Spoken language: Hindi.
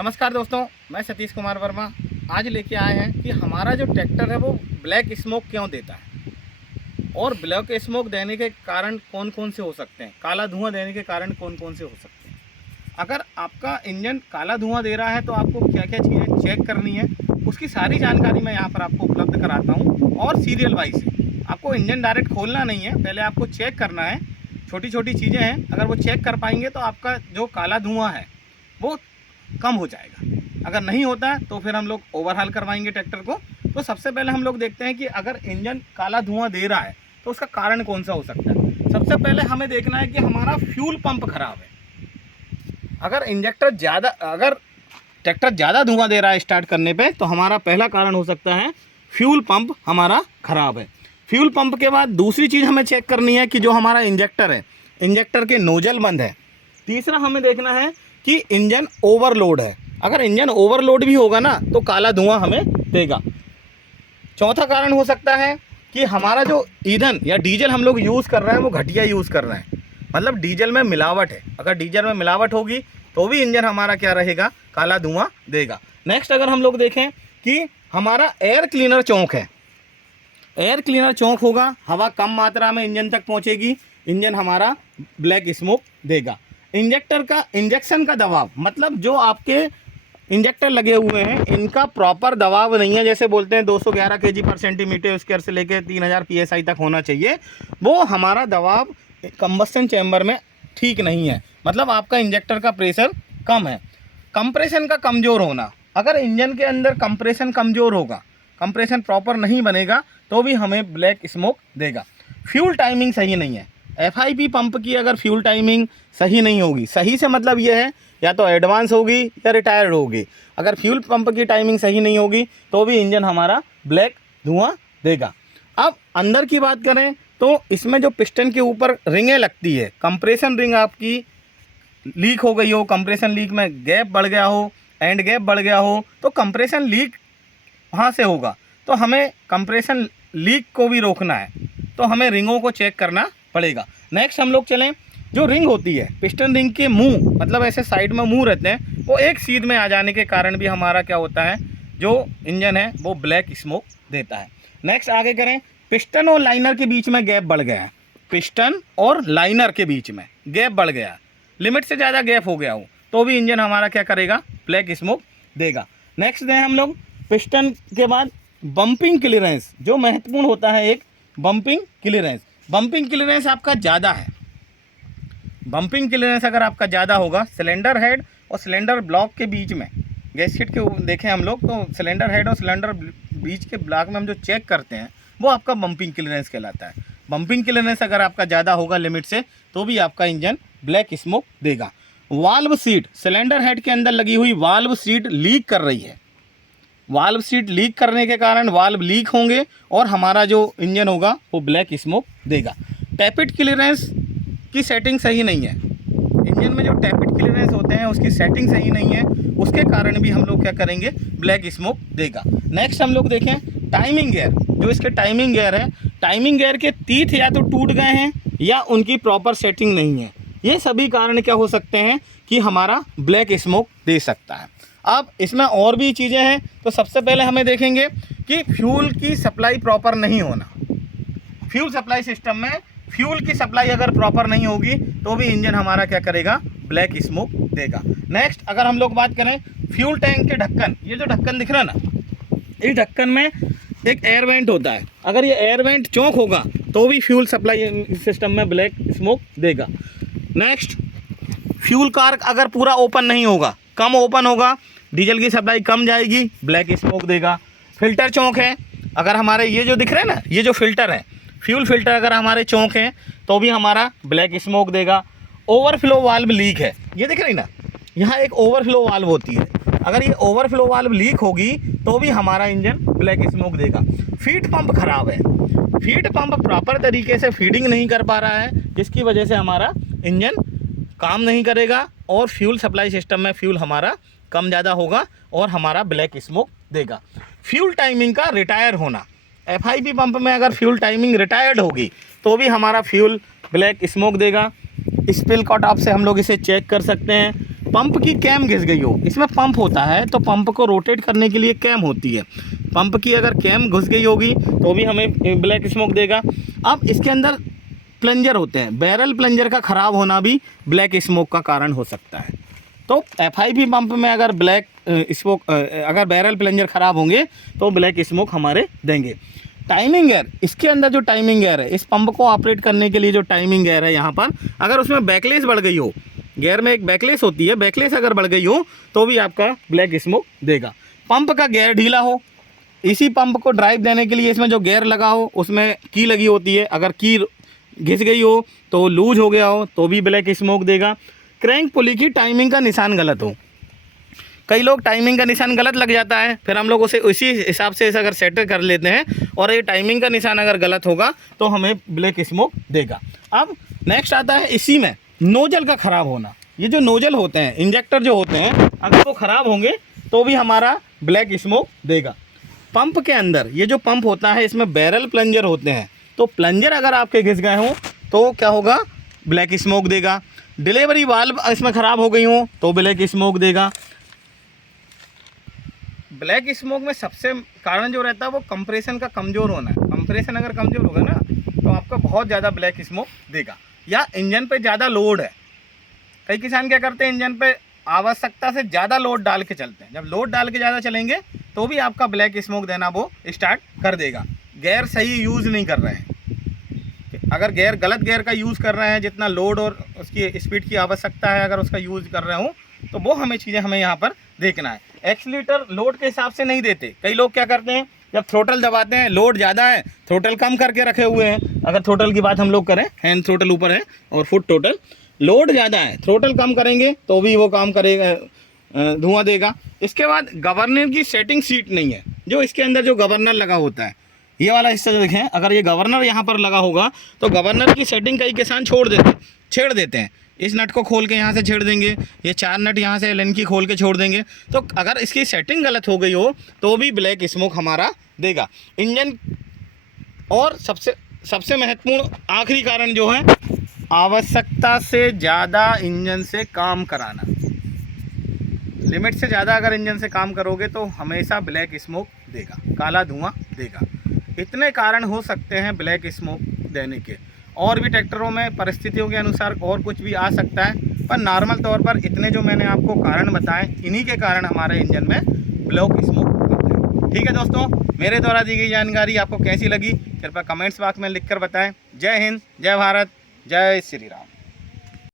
नमस्कार दोस्तों, मैं सतीश कुमार वर्मा। आज लेके आए हैं कि हमारा जो ट्रैक्टर है वो ब्लैक स्मोक क्यों देता है और ब्लैक स्मोक देने के कारण कौन कौन से हो सकते हैं, काला धुआं देने के कारण कौन कौन से हो सकते हैं। अगर आपका इंजन काला धुआं दे रहा है तो आपको क्या क्या चीज़ें चेक करनी है, उसकी सारी जानकारी मैं यहाँ पर आपको उपलब्ध कराता हूँ। और सीरियल वाइज से आपको इंजन डायरेक्ट खोलना नहीं है, पहले आपको चेक करना है। छोटी छोटी चीज़ें हैं, अगर वो चेक कर पाएंगे तो आपका जो काला धुआं है वो कम हो जाएगा। अगर नहीं होता है तो फिर हम लोग ओवरहाल करवाएंगे ट्रैक्टर को। तो सबसे पहले हम लोग देखते हैं कि अगर इंजन काला धुआं दे रहा है तो उसका कारण कौन सा हो सकता है। सबसे पहले हमें देखना है कि हमारा फ्यूल पंप खराब है। अगर ट्रैक्टर ज़्यादा धुआं दे रहा है स्टार्ट करने पे तो हमारा पहला कारण हो सकता है फ्यूल पंप हमारा ख़राब है। फ्यूल पंप के बाद दूसरी चीज़ हमें चेक करनी है कि जो हमारा इंजेक्टर है, इंजेक्टर के नोजल बंद है। तीसरा हमें देखना है कि इंजन ओवरलोड है। अगर इंजन ओवरलोड भी होगा ना तो काला धुआं हमें देगा। चौथा कारण हो सकता है कि हमारा जो ईंधन या डीजल हम लोग यूज़ कर रहे हैं वो घटिया यूज़ कर रहे हैं, मतलब डीजल में मिलावट है। अगर डीजल में मिलावट होगी तो भी इंजन हमारा क्या रहेगा, काला धुआं देगा। नेक्स्ट अगर हम लोग देखें कि हमारा एयर क्लीनर चौक है, एयर क्लीनर चौक होगा, हवा कम मात्रा में इंजन तक पहुंचेगी, इंजन हमारा ब्लैक स्मोक देगा। इंजेक्शन का दबाव, मतलब जो आपके इंजेक्टर लगे हुए हैं इनका प्रॉपर दबाव नहीं है। जैसे बोलते हैं 211 kg पर सेंटीमीटर स्क्वायर से लेकर 3000 psi तक होना चाहिए, वो हमारा दबाव कंबस्शन चैम्बर में ठीक नहीं है, मतलब आपका इंजेक्टर का प्रेशर कम है। कंप्रेशन का कमज़ोर होना, अगर इंजन के अंदर कंप्रेशन कमज़ोर होगा, कंप्रेशन प्रॉपर नहीं बनेगा तो भी हमें ब्लैक स्मोक देगा। फ्यूल टाइमिंग सही नहीं है। FIP पंप की अगर फ्यूल टाइमिंग सही नहीं होगी, सही से मतलब ये है या तो एडवांस होगी या रिटायर्ड होगी। अगर फ्यूल पंप की टाइमिंग सही नहीं होगी तो भी इंजन हमारा ब्लैक धुआं देगा। अब अंदर की बात करें तो इसमें जो पिस्टन के ऊपर रिंगें लगती है, कंप्रेशन रिंग आपकी लीक हो गई हो, कंप्रेशन लीक में गैप बढ़ गया हो, एंड गैप बढ़ गया हो, तो कंप्रेशन लीक वहाँ से होगा। तो हमें कंप्रेशन लीक को भी रोकना है तो हमें रिंगों को चेक करना पड़ेगा। नेक्स्ट हम लोग चलें, जो रिंग होती है पिस्टन रिंग के मुंह, मतलब ऐसे साइड में मुंह रहते हैं, वो एक सीध में आ जाने के कारण भी हमारा क्या होता है, जो इंजन है वो ब्लैक स्मोक देता है। नेक्स्ट आगे करें, पिस्टन और लाइनर के बीच में गैप बढ़ गया है, पिस्टन और लाइनर के बीच में गैप बढ़ गया, लिमिट से ज़्यादा गैप हो गया हो तो भी इंजन हमारा क्या करेगा, ब्लैक स्मोक देगा। नेक्स्ट दें हम लोग पिस्टन के बाद बम्पिंग क्लियरेंस, जो महत्वपूर्ण होता है एक बम्पिंग क्लियरेंस। बम्पिंग क्लियरेंस आपका ज़्यादा है, बम्पिंग क्लियरेंस अगर आपका ज़्यादा होगा, सिलेंडर हेड और सिलेंडर ब्लॉक के बीच में, गैस शीट के देखें हम लोग तो सिलेंडर हेड और सिलेंडर बीच के ब्लॉक में हम जो चेक करते हैं वो आपका बम्पिंग क्लियरेंस कहलाता है। बम्पिंग क्लियरेंस अगर आपका ज़्यादा होगा लिमिट से तो भी आपका इंजन ब्लैक स्मोक देगा। वाल्व सीट, सिलेंडर हेड के अंदर लगी हुई वाल्व सीट लीक कर रही है, वाल्व सीट लीक करने के कारण वाल्व लीक होंगे और हमारा जो इंजन होगा वो ब्लैक स्मोक देगा। टैपिट क्लियरेंस की सेटिंग सही नहीं है, इंजन में जो टैपिट क्लियरेंस होते हैं उसकी सेटिंग सही नहीं है, उसके कारण भी हम लोग क्या करेंगे, ब्लैक स्मोक देगा। नेक्स्ट हम लोग देखें टाइमिंग गियर, जो इसके टाइमिंग गियर है, टाइमिंग गियर के तीथ या तो टूट गए हैं या उनकी प्रॉपर सेटिंग नहीं है। ये सभी कारण क्या हो सकते हैं कि हमारा ब्लैक स्मोक दे सकता है। अब इसमें और भी चीज़ें हैं, तो सबसे पहले हमें देखेंगे कि फ्यूल की सप्लाई प्रॉपर नहीं होना। फ्यूल सप्लाई सिस्टम में फ्यूल की सप्लाई अगर प्रॉपर नहीं होगी तो भी इंजन हमारा क्या करेगा, ब्लैक स्मोक देगा। नेक्स्ट अगर हम लोग बात करें फ्यूल टैंक के ढक्कन, ये जो ढक्कन दिख रहा है ना, इस ढक्कन में एक एयर वेंट होता है, अगर ये एयर वेंट चौक होगा तो भी फ्यूल सप्लाई सिस्टम में ब्लैक स्मोक देगा। नेक्स्ट फ्यूल कार्क अगर पूरा ओपन नहीं होगा, कम ओपन होगा, डीजल की सप्लाई कम जाएगी, ब्लैक स्मोक देगा। फिल्टर चौक है, अगर हमारे ये जो दिख रहे हैं ना, ये जो फिल्टर है, फ्यूल फिल्टर अगर हमारे चौक हैं तो भी हमारा ब्लैक स्मोक देगा। ओवरफ्लो वाल्व लीक है, ये दिख रही ना, यहाँ एक ओवरफ्लो वाल्व होती है, अगर ये ओवरफ्लो वाल्व लीक होगी तो भी हमारा इंजन ब्लैक स्मोक देगा। फीड पंप खराब है, फीड पंप प्रॉपर तरीके से फीडिंग नहीं कर पा रहा है, जिसकी वजह से हमारा इंजन काम नहीं करेगा और फ्यूल सप्लाई सिस्टम में फ्यूल हमारा कम ज़्यादा होगा और हमारा ब्लैक स्मोक देगा। फ्यूल टाइमिंग का रिटायर होना, FIP पंप में अगर फ्यूल टाइमिंग रिटायर्ड होगी तो भी हमारा फ्यूल ब्लैक स्मोक देगा। स्पिल कट ऑफ से हम लोग इसे चेक कर सकते हैं। पंप की कैम घिस गई हो, इसमें पंप होता है तो पंप को रोटेट करने के लिए कैम होती है, पंप की अगर कैम घुस गई होगी तो भी हमें ब्लैक स्मोक देगा। अब इसके अंदर प्लंजर होते हैं, बैरल प्लंजर का ख़राब होना भी ब्लैक स्मोक का कारण हो सकता है। तो FIP पंप में अगर ब्लैक स्मोक अगर बैरल प्लंजर ख़राब होंगे तो ब्लैक स्मोक हमारे देंगे। टाइमिंग एयर, इसके अंदर जो टाइमिंग एयर है, इस पंप को ऑपरेट करने के लिए जो टाइमिंग एयर है यहाँ पर, अगर उसमें बैकलेस बढ़ गई हो, गियर में एक बैकलेस होती है, बैकलेस अगर बढ़ गई हो तो भी आपका ब्लैक स्मोक देगा। पंप का गियर ढीला हो, इसी पंप को ड्राइव देने के लिए इसमें जो गियर लगा हो उसमें की लगी होती है, अगर की घिस गई हो तो लूज हो गया हो तो भी ब्लैक स्मोक देगा। क्रैंक पुली की टाइमिंग का निशान गलत हो, कई लोग टाइमिंग का निशान गलत लग जाता है, फिर हम लोग उसे उसी हिसाब से अगर सेट कर लेते हैं और ये टाइमिंग का निशान अगर गलत होगा तो हमें ब्लैक स्मोक देगा। अब नेक्स्ट आता है इसी में नोजल का ख़राब होना। ये जो नोजल होते हैं, इंजेक्टर जो होते हैं, अगर वो ख़राब होंगे तो भी हमारा ब्लैक स्मोक देगा। पंप के अंदर ये जो पंप होता है इसमें बैरल प्लंजर होते हैं, तो प्लंजर अगर आपके घिस गए हों तो क्या होगा, ब्लैक स्मोक देगा। डिलीवरी वाल्व इसमें ख़राब हो गई हो तो ब्लैक स्मोक देगा। ब्लैक स्मोक में सबसे कारण जो रहता है वो कंप्रेशन का कमज़ोर होना है। कंप्रेशन अगर कमज़ोर होगा ना तो आपका बहुत ज़्यादा ब्लैक स्मोक देगा। या इंजन पे ज़्यादा लोड है, कई किसान क्या करते हैं इंजन पे आवश्यकता से ज़्यादा लोड डाल के चलते हैं, जब लोड डाल के ज़्यादा चलेंगे तो भी आपका ब्लैक स्मोक देना वो स्टार्ट कर देगा। गियर सही यूज़ नहीं कर रहे हैं, अगर गियर गलत गियर का यूज़ कर रहे हैं, जितना लोड और उसकी स्पीड की आवश्यकता है अगर उसका यूज़ कर रहे हो तो वो हमें चीज़ें हमें यहाँ पर देखना है। एक्सीलेटर लोड के हिसाब से नहीं देते, कई लोग क्या करते हैं जब थ्रोटल दबाते हैं लोड ज़्यादा है थ्रोटल कम करके रखे हुए हैं। अगर थ्रोटल की बात हम लोग करें, हैंड थ्रोटल ऊपर है और फुट टोटल, लोड ज़्यादा है थ्रोटल कम करेंगे तो भी वो काम करेगा, धुआं देगा। इसके बाद गवर्नर की सेटिंग सीट नहीं है, जो इसके अंदर जो गवर्नर लगा होता है, ये वाला हिस्सा जो देखें, अगर ये गवर्नर यहाँ पर लगा होगा तो गवर्नर की सेटिंग कई किसान छेड़ देते हैं। इस नट को खोल के यहाँ से छेड़ देंगे, ये 4 नट यहाँ से एलन की खोल के छोड़ देंगे, तो अगर इसकी सेटिंग गलत हो गई हो तो भी ब्लैक स्मोक हमारा देगा। इंजन और सबसे महत्वपूर्ण आखिरी कारण जो है, आवश्यकता से ज़्यादा इंजन से काम कराना। लिमिट से ज़्यादा अगर इंजन से काम करोगे तो हमेशा ब्लैक स्मोक देगा, काला धुआं देगा। इतने कारण हो सकते हैं ब्लैक स्मोक देने के। और भी ट्रैक्टरों में परिस्थितियों के अनुसार और कुछ भी आ सकता है, पर नॉर्मल तौर पर इतने जो मैंने आपको कारण बताए, इन्हीं के कारण हमारे इंजन में ब्लैक स्मोक होता है। ठीक है दोस्तों, मेरे द्वारा दी गई जानकारी आपको कैसी लगी कृपया कमेंट्स बॉक्स में लिखकर बताएं। जय हिंद, जय भारत, जय श्री राम।